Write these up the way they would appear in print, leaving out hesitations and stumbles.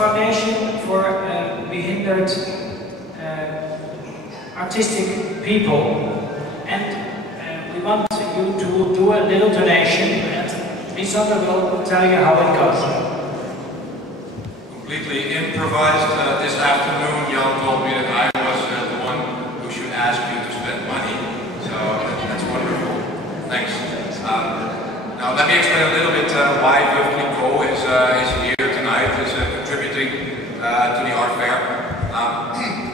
foundation for behindered artistic people, and we want you to do a little donation, and Lisander will tell you how it goes. Completely improvised this afternoon. Jan told me that I was the one who should ask you to spend money, so that's wonderful. Thanks. Now let me explain a little bit why Veuve Clicquot is here tonight, is contributing to the Artfair.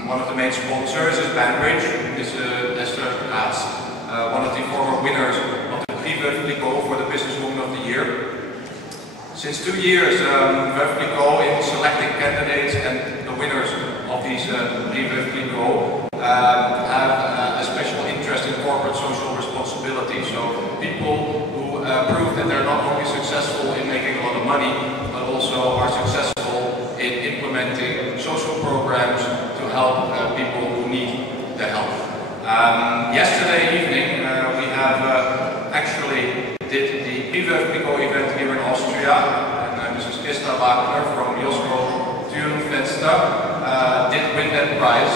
One of the main sponsors is Banbridge, is Esther Kaats, one of the former winners of the Prix Veuve Clicquot for the Businesswoman of the Year. Since 2 years, Veuve Clicquot, in selecting candidates and the winners of these Prix Veuve Clicquot, have a special interest in corporate social responsibility. So people who prove that they're not only successful in making a lot of money, but also are successful in implementing social programs to help people who need the help. Yesterday evening, we have actually did the Prix Veuve Clicquot event here in Austria, and Mrs. Christa Wagner from Josko Thurnfenster did win that prize.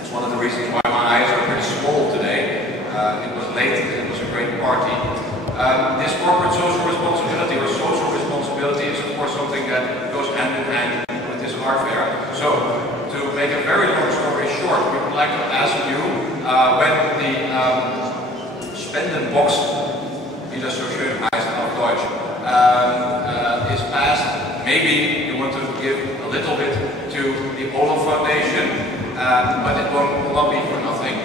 It's one of the reasons why my eyes are pretty small today. It was late and it was a great party. This corporate social responsibility, or social responsibility, is of course something that goes hand in hand with this Artfair. So, to make a very long story short, we would like to ask you, when the Spendenbox, wie das so schön heißt auf Deutsch, is passed, maybe you want to give a little bit to the Olaf Foundation, but it will not be for nothing.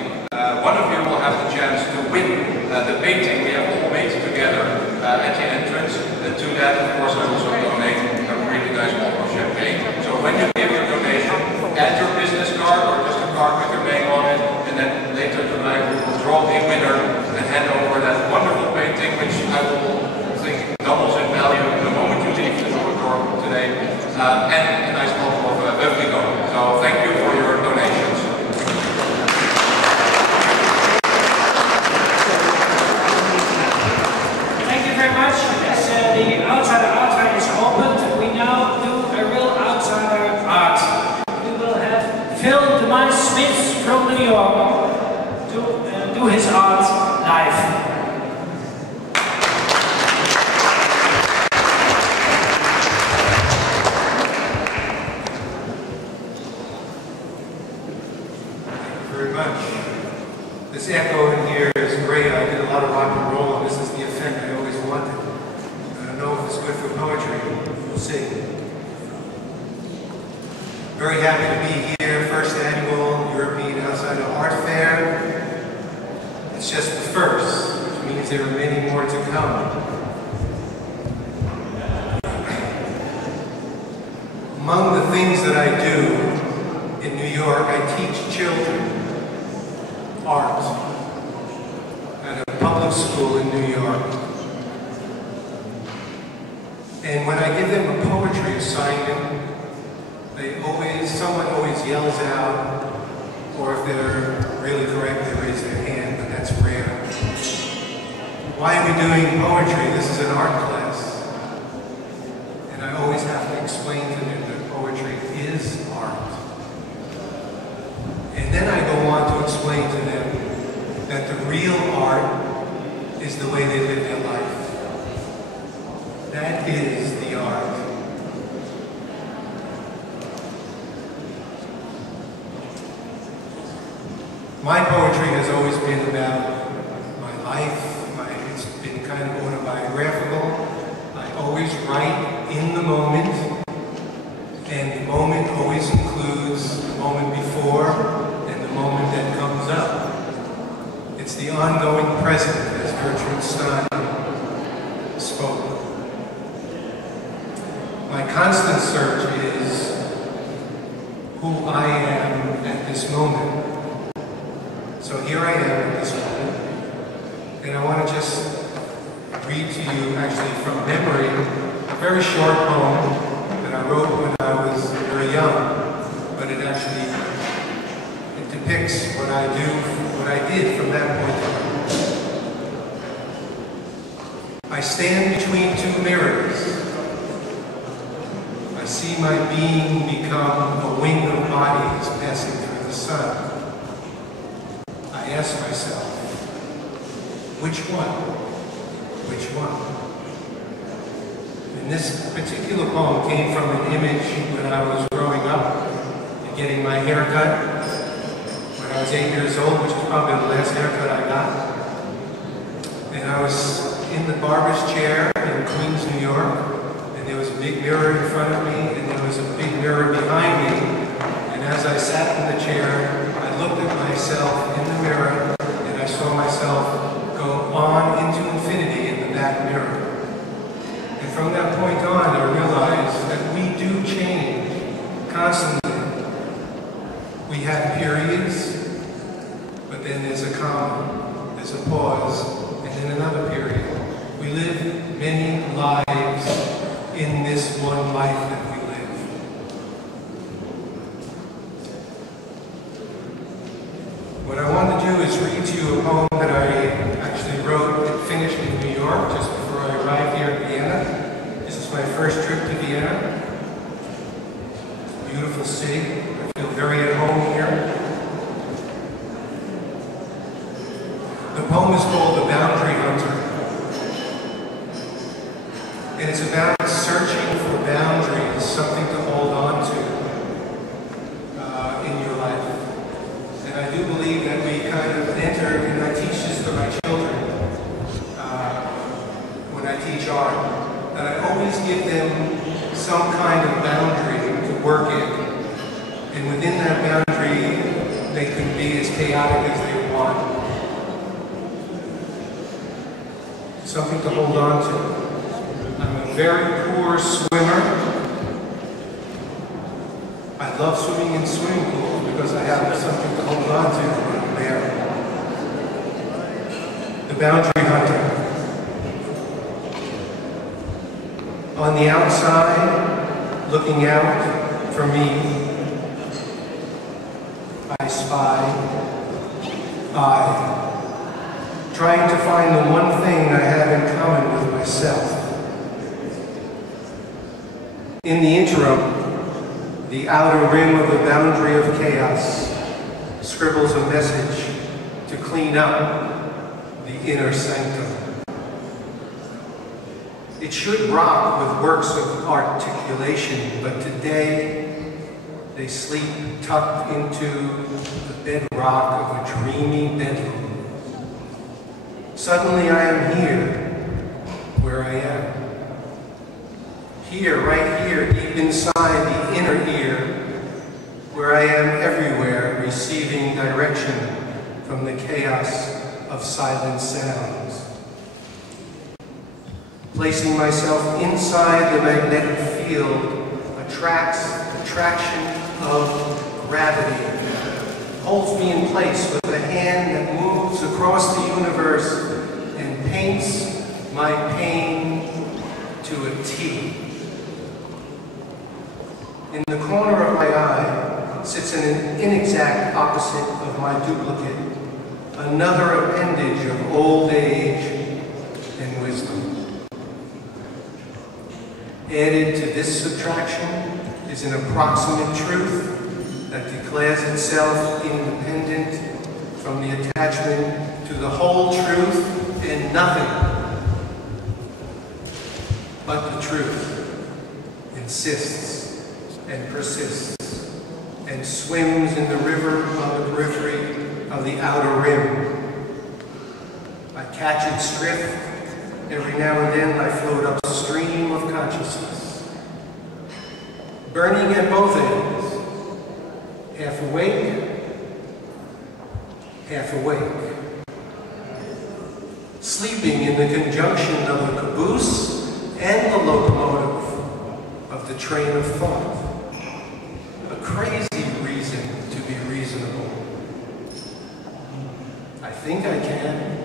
One of you will have the chance to win the painting we have all made together at the entrance. And to that, of course, I also donate a really nice bottle of champagne. So when you give your donation, add your business card or just a card with your name on it, and then later tonight we will draw a winner and hand over that wonderful painting, which I will think doubles in value the moment you leave the door today, and a nice bottle of Veuve Clicquot. So thank you for your donations. The outsider art is opened. We now do a real outsider art. We will have Phil Smith from New York to do his art live. Very much. This echo in here is great. I did a lot of rock and roll, and this is the effect I always wanted. I don't know if it's good for poetry. We'll see. Very happy to be here. First annual European Outsider Artfair. It's just the first, which means there are many more to come. Among the things that I do in New York, I teach children art at a public school in New York. And when I give them a poetry assignment, someone always yells out, or if they're really correct, they raise their hand, but that's rare. Why are we doing poetry? This is an art class. And I always have to explain to them that poetry is art. And then I go on to explain to them that the real art is the way they live their life. That is the art. My poetry has always been about my life. It's been kind of autobiographical. I always write in the moment, and the moment always includes the moment before and the moment that comes up. It's the ongoing present, as Gertrude Stein spoke. My constant search is who I am at this moment. So here I am at this moment, and I want to just read to you, actually from memory, a very short poem that I wrote when I was very young, but it depicts what I did from that point on. I stand between two mirrors. I see my being become a wing of bodies passing through the sun. I ask myself, which one? Which one? And this particular poem came from an image when I was growing up and getting my hair cut when I was 8 years old, which is probably the last haircut I got. And I was in the barber's chair in Queens, New York, and there was a big mirror in front of me, and there was a big mirror behind me. And as I sat in the chair, I looked at myself in the mirror, and I saw myself go on into infinity in the back mirror. And from that point on, I realized that we do change constantly. We have periods, but then there's a comma, there's a pause, and then another period. We live many lives in this one life that we live. What I want to do is read to you a poem that I actually wrote and finished in New York just before I arrived here in Vienna. This is my first trip to Vienna. It's a beautiful city. I feel very at home here. The poem is called The Boundary Hunter. And it's about searching for boundaries, something to hold on to in your life. And I do believe that we kind of enter, and I teach this to my children when I teach art, that I always give them some kind of boundary to work in. And within that boundary, they can be as chaotic as they want. Something to hold on to. I'm a very poor swimmer. I love swimming in swimming pools because I have something to hold on to when I'm there. The boundary hunter. On the outside, looking out for me, I spy, trying to find the one thing I have in common with myself. In the interim, the outer rim of the boundary of chaos scribbles a message to clean up the inner sanctum. It should rock with works of articulation, but today they sleep tucked into the bedrock of a dreamy bedroom. Suddenly I am here, where I am. Here, right here, deep inside the inner ear, where I am everywhere, receiving direction from the chaos of silent sounds. Placing myself inside the magnetic field attraction of gravity, holds me in place with a hand that moves across the universe and paints my pain to a T. In the corner of my eye sits an inexact opposite of my duplicate, another appendage of old age and wisdom. Added to this subtraction is an approximate truth that declares itself independent from the attachment to the whole truth and nothing but the truth insists and persists and swims in the river on the periphery of the outer rim. I catch its drift. Every now and then I float upstream of consciousness, burning at both ends, half awake, half awake, sleeping in the conjunction of the caboose and the locomotive of the train of thought. A crazy reason to be reasonable. I think I can.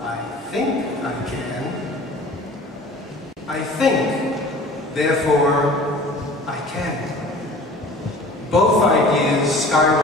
I think I can. I think, therefore, I can. Both ideas skyrocket